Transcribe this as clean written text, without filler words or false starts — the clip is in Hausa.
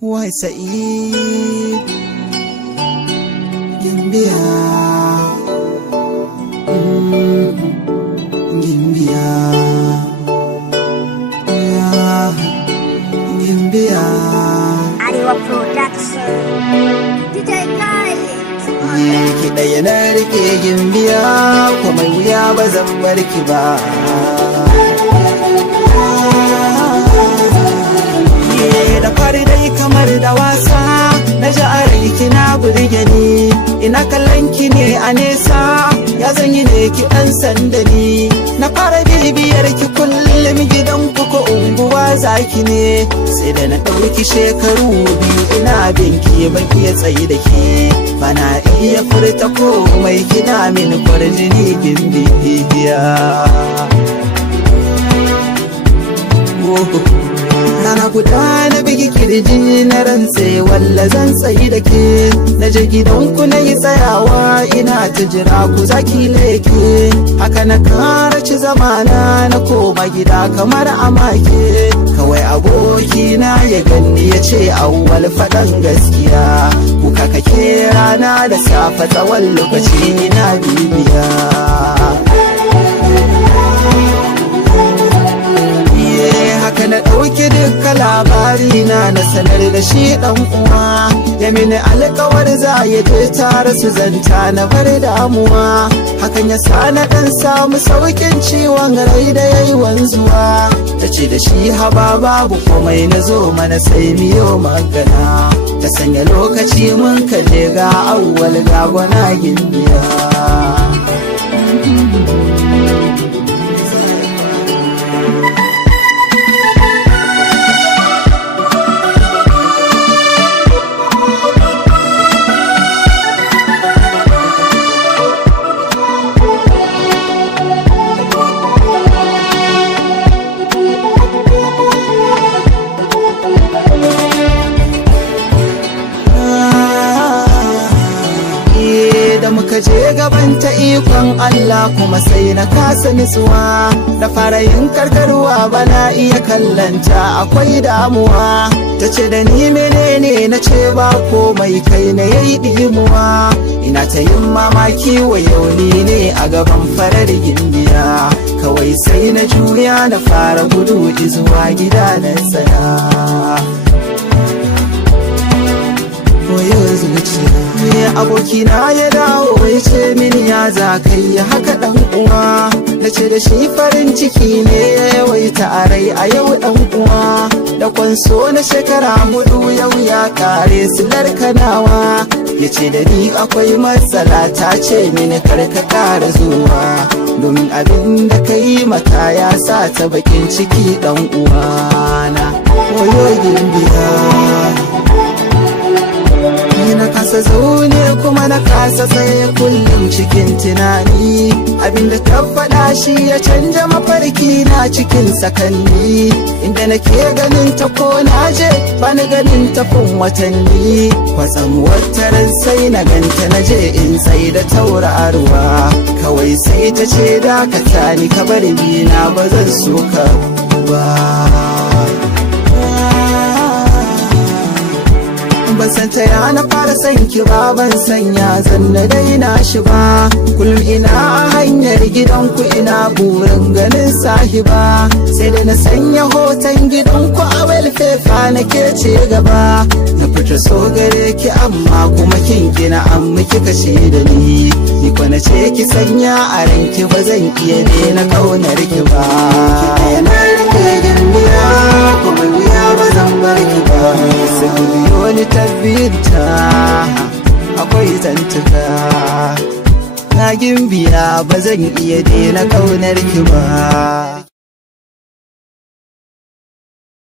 Wai Sa'id Gimbiya Gimbiya Gimbiya Arewa Production DJ Khaled ki ɗaya na rike Gimbiya ko mai wuya ba zan bar ki ba. Da fari dai kamar da wasa na ji a rai kina burge ni, ina kallon ki ne a nesa ya zanyi ne ki ɗan sanda ni. Na fara bibiyar ki kullum gidan ku ko unguwa zaki ne, sai da na ɗauki shekaru biyu ina binki ban iya tsayi da ke. Bana iya furta komai kina mini kwarjini Gimbiya. Rana guda na bigi kirji na rantse walla zan tsayi da ke, na je gidanku na yi tsayawa ina ta jira ku zaki leke. Haka na karaci zamana na koma gida kamar amake, kawai abokina ya ganni ya ce awwal faɗan gaskiya, kuka kake rana da safe tsawon lokaci ina bibiya. Haka na ɗauki duka labari na sanar da shi ɗan uwa, ya mini alkawar za ya je tare su zanta na bar damuwa. Hakan ya sa na ɗan samu saukin ciwon rai da yayi wanzuwa. Ta ce da shi haba babu komai na zo mana sai miyo magana, ta sanya lokaci mun kaje ga awwal ga gwana Gimbiya. Da muka je gaban ta ikon Allah kuma sai na kasa nutsuwa, da fara yin karkarwa bana iya kallanta akwai damuwa. Ta ce da ni menene na ce ba komai kai na yayi dimuwa, ina ta yin mamaki wa yau ni ne a gaban farar Gimbiya. Kawai sai na juya na fara gudu zuwa gida na tsaya. Koyo zuciya abokina ya dawo ya ce mini ya za kai haka ɗan uwa. Na ce da shi farin ciki ne ya yawaita a rai a yau ɗan uwa, da kwanso na shekara 4 yau ya kare silar kanawa. Ya ce da ni akwai matsala ta ce mini karka kara zuwa, domin abin da ka yi mata ya sa ta bakin ciki ɗan uwana. Koyo Gimbiya na kasa zaune kuma na kasa tsaye kullum cikin tunani, abinda ta faɗa shi ya canja mafarki na cikin sakanni. Inda nake ganin ta ko na je bani ganin tafin watanni, kwatsam wataran sai na ganta na je in tsaye da tauraruwa. Kawai sai ta ce dakata ni ka bari bina ba zan so ka ba. Ban san ta ya na fara san ki ba, ban sanya zan na daina shi ba. Kullum ina a hanyar gidanku ina burin ganin sahiba, sai da na sanya hoton gidanku a welfefa na ke ce gaba. Na fita so gare ki amma kuma kin gina amma kika ce da ni, ni kwa na ce ki sanya a ranki ba zan iya daina kaunar ki ba. Ki ɗaya na rike Gimbiya kuma wuya ba zan bar ki ba, sai biyo ni tabbita akwai zantuka na Gimbiya ba zan iya daina kaunar ki ba.